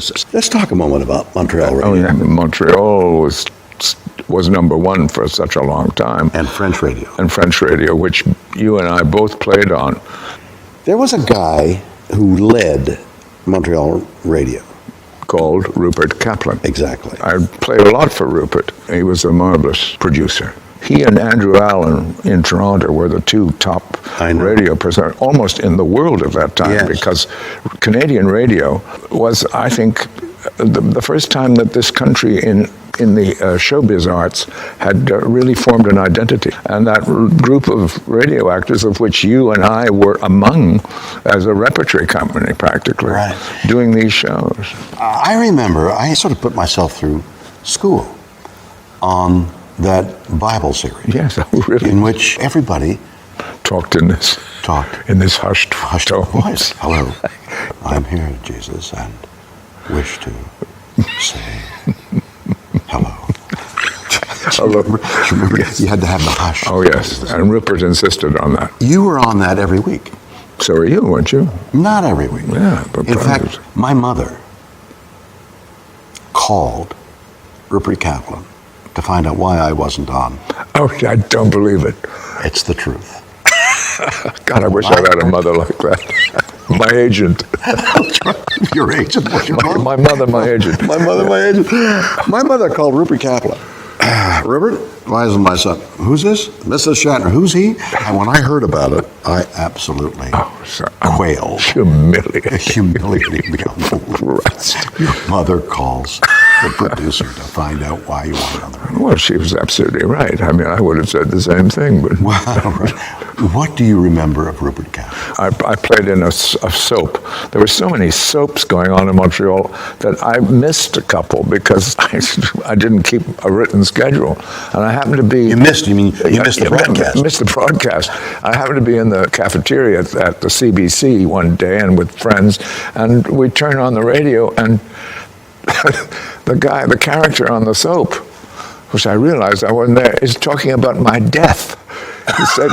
Synopsis. Let's talk a moment about Montreal radio. Oh, yeah. Montreal was number one for such a long time. And French radio. And French radio, which you and I both played on. There was a guy who led Montreal radio. Called Rupert Kaplan. Exactly. I played a lot for Rupert. He was a marvelous producer. He and Andrew Allen in Toronto were the two top radio presenters, almost in the world at that time, yes. Because Canadian radio was, I think, the first time that this country in the showbiz arts had really formed an identity. And that group of radio actors, of which you and I were among as a repertory company, practically, doing these shows. I remember, I sort of put myself through school on that Bible series. Yes, really. In which everybody talked in this hushed voice. Hello, I'm here, Jesus, and wish to say hello. Hello. Remember, yes. You had to have the hush. Oh, yes, and Rupert insisted on that. You were on that every week. So were you, weren't you? Not every week. Yeah. But in fact, my mother called Rupert Kaplan to find out why I wasn't on. Oh, I don't believe it. It's the truth. God, I wish I had a mother like that. My agent. Your agent? What's your mother? My mother, my agent. My mother, my agent. My mother called Rupert Kaplan. Rupert, why isn't my son? Who's this? Mrs. Shatner. Who's he? And when I heard about it, I absolutely quailed. Humiliating. Humiliating. Your mother calls the producer to find out why you weren't on the radio. Well, she was absolutely right. I mean, I would have said the same thing. But What do you remember of Rupert Kaplan? I played in a soap. There were so many soaps going on in Montreal that I missed a couple because I didn't keep a written schedule. And I happened to be... You missed the broadcast? Missed the broadcast. I happened to be in the cafeteria at the CBC one day and with friends, and we turned on the radio, and the character on the soap, which I realized I wasn't there, is talking about my death. He said,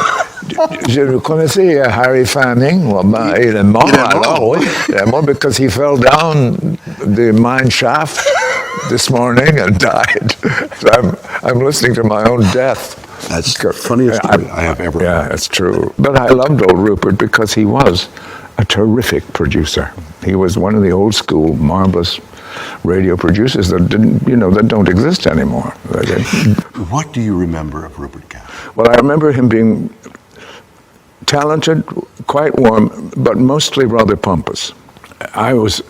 "Je le connaissais, Harry Fanning." Well, il est mort alors, oui. Il est mort because he fell down the mine shaft this morning and died. So I'm listening to my own death. That's the funniest story I have ever heard. Yeah, that's true. But I loved old Rupert because he was a terrific producer. He was one of the old school, marvelous radio producers that that don't exist anymore. What do you remember of Rupert Kaplan? Well, I remember him being talented, quite warm, but mostly rather pompous. I was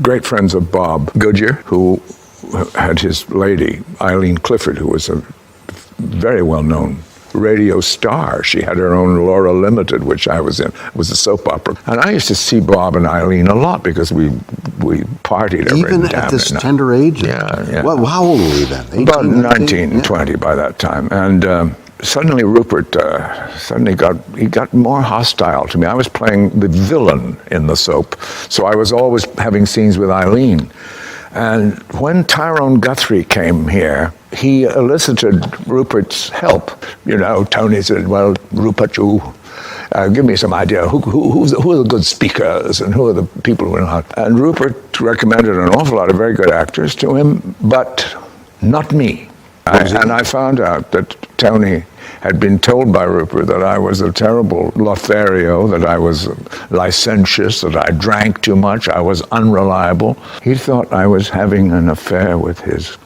great friends of Bob Goodyear, who had his lady, Eileen Clifford, who was a very well-known radio star. She had her own Laura Limited, which I was in. It was a soap opera. And I used to see Bob and Eileen a lot because we partied every Even at this tender age? Yeah. Well, how old were you then? 18, about 19, 20 by that time. And suddenly Rupert got more hostile to me. I was playing the villain in the soap, so I was always having scenes with Eileen. And when Tyrone Guthrie came here, he elicited Rupert's help. Tony said, "Well, Rupert, you give me some idea. Who are the good speakers and who are the people who are not?" And Rupert recommended an awful lot of very good actors to him, but not me. And I found out that Tony had been told by Rupert that I was a terrible Lothario, that I was licentious, that I drank too much, I was unreliable. He thought I was having an affair with his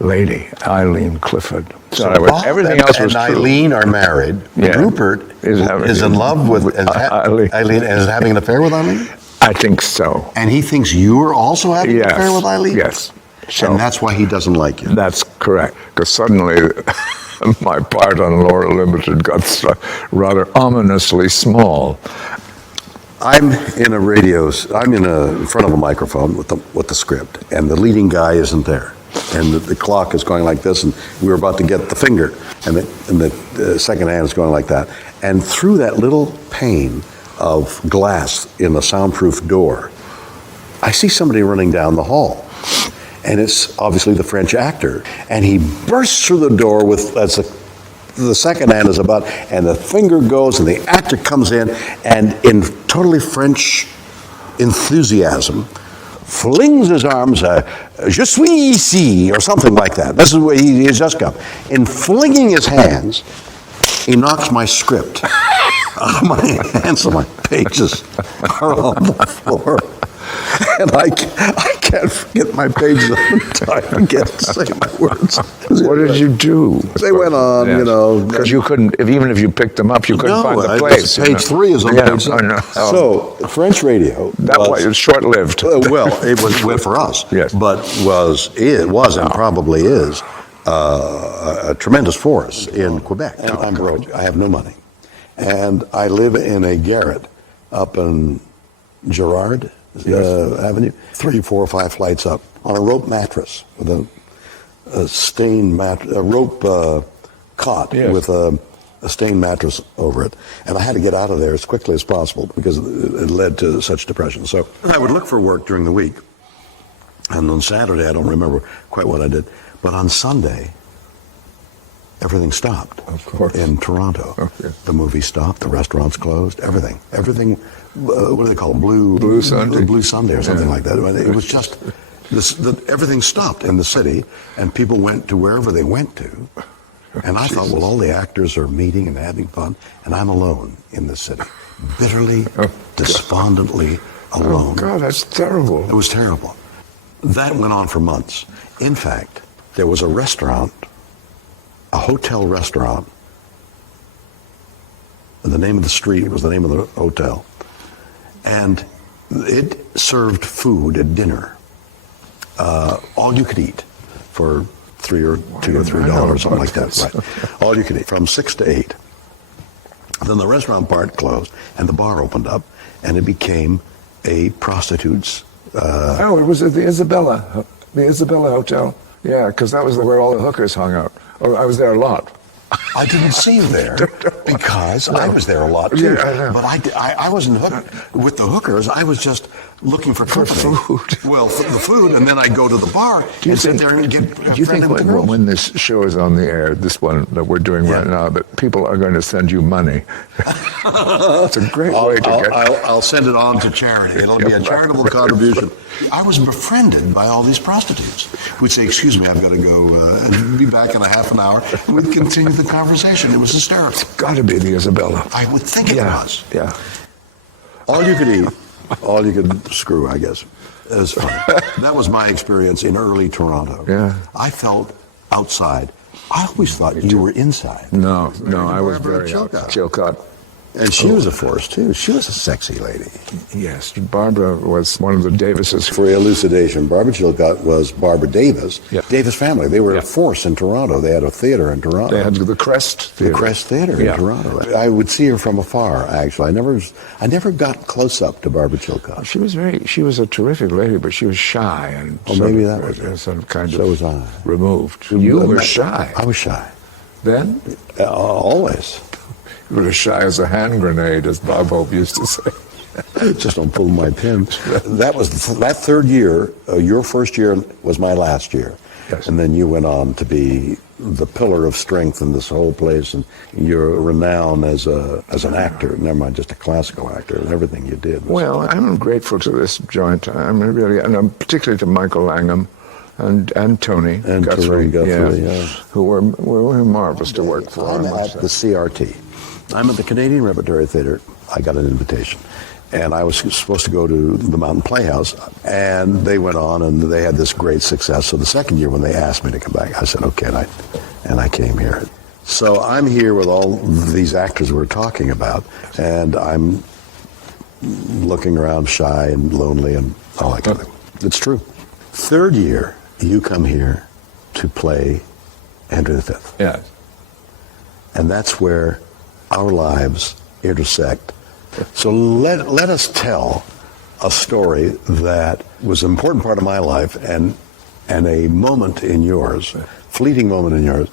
lady, Eileen Clifford. So everything else was and true. Eileen are married. Yeah. Rupert is in love with Eileen and is having an affair with Eileen? I think so. And he thinks you are also having an affair with Eileen? Yes. So, and that's why he doesn't like you? That's correct. Because suddenly my part on Laura Limited got rather ominously small. I'm in front of a microphone with the script, and the leading guy isn't there. And the clock is going like this, and we were about to get the finger, and the second hand is going like that. And through that little pane of glass in the soundproof door, I see somebody running down the hall. And it's obviously the French actor. And he bursts through the door as the second hand is about, and the finger goes, and the actor comes in, and in totally French enthusiasm, flings his arms, je suis ici, or something like that. This is where he has just come. In flinging his hands, he knocks my script out of my hands, and my pages are on the floor. And I can't get my pages on time. I can't say my words. What did you do? They went on, Yes. you know. Because you couldn't, even if you picked them up, you couldn't find the place. Page 3 is on page 7. I know. So, French radio That was short-lived. well, it was for us, Yes. but was and probably is a tremendous force in Quebec. And I'm broke. I have no money. And I live in a garret up in Girard Avenue, 3, 4, 5 flights up, on a rope mattress with a stained rope cot with a stained mattress over it. And I had to get out of there as quickly as possible because it led to such depression. So I would look for work during the week. And on Saturday, I don't remember quite what I did, but on Sunday, everything stopped. Of course. In Toronto. Okay. The movie stopped, the restaurants closed, everything. Everything, what do they call it? Blue Sunday? Blue Sunday or something like that. It was just, everything stopped in the city, and people went to wherever they went to. And I thought, well, all the actors are meeting and having fun, and I'm alone in the city. Bitterly, despondently alone. Oh, God, that's terrible. It was terrible. That went on for months. In fact, there was a restaurant, a hotel restaurant. The name of the street was the name of the hotel. And it served food at dinner, all you could eat, for $2 or $3, something like that. Right. All you could eat, from 6 to 8. Then the restaurant part closed, and the bar opened up, and it became a prostitute's. It was at the Isabella Hotel. Yeah, because that was where all the hookers hung out. Oh, I was there a lot. I didn't see you there because I was there a lot too. Yeah, I know. But I wasn't hooked with the hookers. I was just looking for company. food. Well, for the food, and then I go to the bar and sit there and get. Do you think when this show is on the air, this one that we're doing right now, that people are going to send you money? It's a great way to get. I'll send it on to charity. It'll be a charitable contribution. I was befriended by all these prostitutes. We'd say, "Excuse me, I've got to go and be back in a half an hour." And we'd continue the conversation. It was hysterical. It's got to be the Isabella. I would think it was. Yeah. All you could eat, all you could screw, I guess. It was fun. That was my experience in early Toronto. Yeah. I felt outside. I always thought you were inside. No, I was very Chilcott. Chilcott. And she was a force, too. She was a sexy lady. Yes, Barbara was one of the Davises. For elucidation, Barbara Chilcott was Barbara Davis. Yeah. Davis family. They were a force in Toronto. They had a theater in Toronto. They had the Crest Theater. The Crest Theater in Toronto. I would see her from afar, actually. I never got close up to Barbara Chilcott. She was a terrific lady, but she was shy and maybe that was it. sort of kind So of was I. removed. You were shy. I was shy. Then? Always. You were as shy as a hand grenade, as Bob Hope used to say. Just don't pull my pin. That third year, your first year was my last year. Yes. And then you went on to be the pillar of strength in this whole place, and your renown as an actor, never mind just a classical actor, and everything you did. Well, I'm grateful to this joint. I'm particularly to Michael Langham and Tony And Guthrie, Guthrie, who were marvelous to work for. I'm at the CRT. I'm at the Canadian Repertory Theatre. I got an invitation. And I was supposed to go to the Mountain Playhouse, and they went on, and they had this great success. So the second year when they asked me to come back, I said, okay, and I came here. So I'm here with all these actors we're talking about, and I'm looking around shy and lonely and all that kind of thing. It's true. Third year, you come here to play Henry V. Yes. And that's where our lives intersect. So let us tell a story that was an important part of my life and a moment in yours, fleeting moment in yours,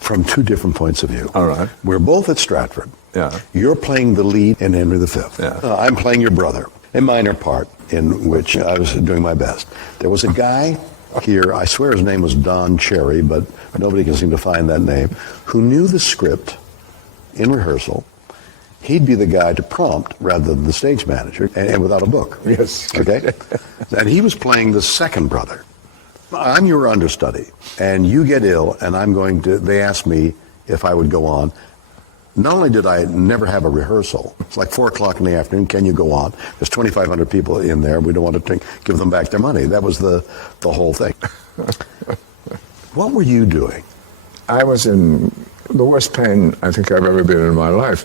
from two different points of view. All right. We're both at Stratford. Yeah. You're playing the lead in Henry V. Yeah. I'm playing your brother, a minor part in which I was doing my best. There was a guy here, I swear his name was Don Cherry, but nobody can seem to find that name, who knew the script in rehearsal he'd be the guy to prompt rather than the stage manager, and without a book. Yes. Okay? And he was playing the second brother. I'm your understudy, and you get ill, and they asked me if I would go on. Not only did I never have a rehearsal, it's like 4 o'clock in the afternoon, can you go on? There's 2,500 people in there, we don't want to give them back their money. That was the whole thing. What were you doing? I was in the worst pain I think I've ever been in my life.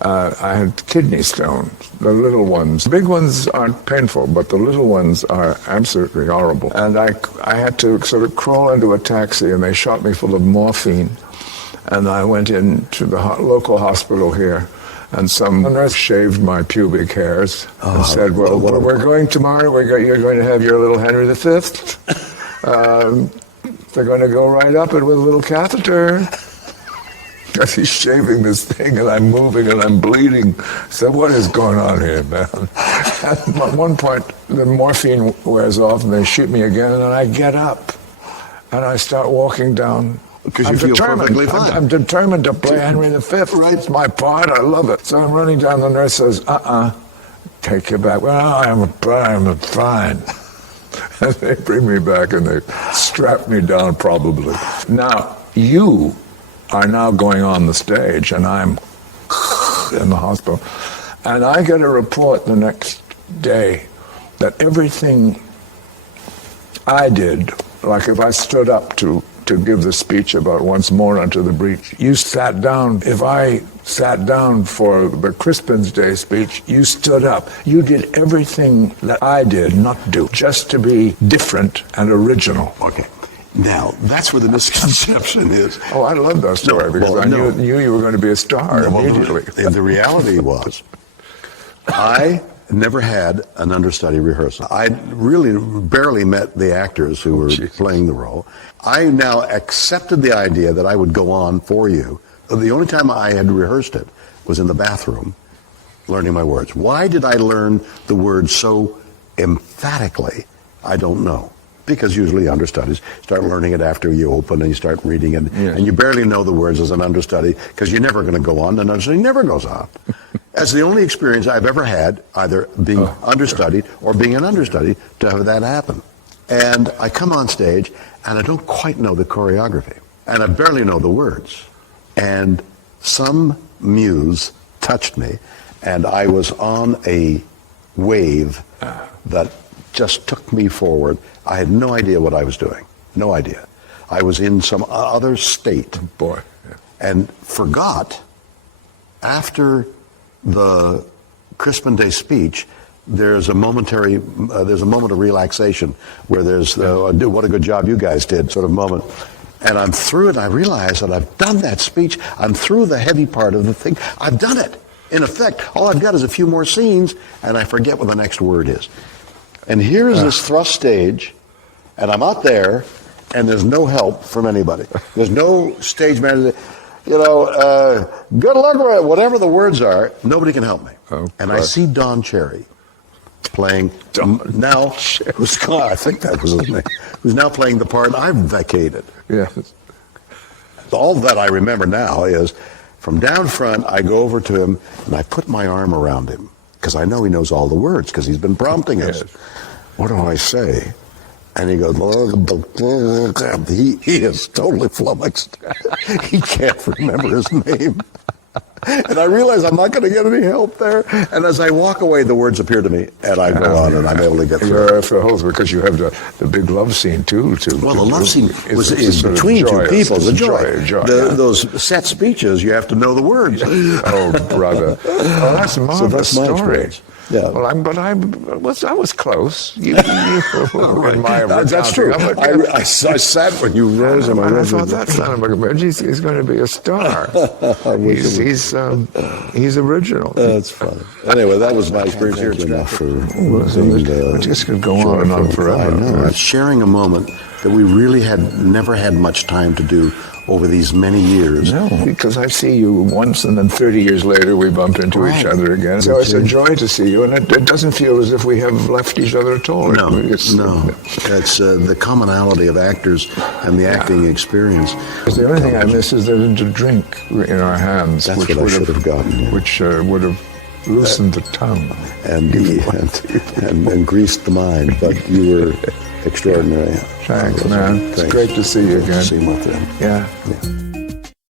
I had kidney stones, the little ones. The big ones aren't painful, but the little ones are absolutely horrible. And I had to sort of crawl into a taxi, and they shot me full of morphine. And I went into the local hospital here, and some nurse shaved my pubic hairs and said, well, we're going tomorrow, you're going to have your little Henry V. They're going to go right up it with a little catheter. Because he's shaving this thing, and I'm moving, and I'm bleeding. So what is going on here, man? And at one point, the morphine wears off, and they shoot me again, and I get up, and I start walking down. Because you feel perfectly fine. I'm determined to play Henry V. Right. It's my part. I love it. So I'm running down. The nurse says, take you back. Well, I'm fine. And they bring me back, and they strap me down, probably. Now, you are now going on the stage, and I'm in the hospital. And I get a report the next day that everything I did, like if I stood up to give the speech about once more unto the breach, you sat down. If I sat down for the Crispin's Day speech, you stood up. You did everything that I did not do, just to be different and original. Okay. Now, that's where the misconception is. Oh, I love that story because I knew you were going to be a star immediately. The reality was, I never had an understudy rehearsal. I really barely met the actors who were playing the role. I now accepted the idea that I would go on for you. The only time I had rehearsed it was in the bathroom, learning my words. Why did I learn the words so emphatically? I don't know. Because usually understudies start learning it after you open and you start reading it, and you barely know the words as an understudy because you're never going to go on. An understudy never goes on. That's the only experience I've ever had, either being understudied or being an understudy, to have that happen. And I come on stage, and I don't quite know the choreography, and I barely know the words. And some muse touched me, and I was on a wave that just took me forward. I had no idea what I was doing. No idea. I was in some other state. Boy. And forgot, after the Crispin Day speech, there's a moment of relaxation where there's what a good job you guys did sort of moment. And I'm through it. I realize that I've done that speech. I'm through the heavy part of the thing. I've done it. In effect, all I've got is a few more scenes, and I forget what the next word is. And here is this thrust stage, and I'm out there, and there's no help from anybody. There's no stage manager. Good luck with it, whatever the words are. Nobody can help me. And I see Don Cherry playing now. Who's gone? I think that was his name. Who's now playing the part I've vacated. Yes. All that I remember now is from down front, I go over to him and I put my arm around him because I know he knows all the words because he's been prompting us. Yes. What do I say? And he goes, he is totally flummoxed. He can't remember his name. And I realize I'm not going to get any help there. And as I walk away, the words appear to me, and I go on, and I'm able to get through. Because you have the big love scene, too. The love scene is between two people. The joy. Those set speeches, you have to know the words. Oh, brother. Oh, that's a marvelous story. Yeah. Well, I was close. You in my that's true. I sat when you rose, and I thought that son of a bitch, he's going to be a star. He's original. That's funny. Anyway, that was my experience here at Stratford. It just could go on and on forever. I know. Sharing a moment that we really had never had much time to do over these many years. No, because I see you once, and then 30 years later we bump into Right. each other again. So it's a joy to see you, and it doesn't feel as if we have left each other at all. No, It's, no. It's the commonality of actors and the acting experience. The only thing I miss is there isn't a drink in our hands. That's which what I would should have gotten you. Which would have loosened the tongue. And greased the mind, but you were extraordinary. Thanks, man. It's great to see you again. See you, my friend. Yeah.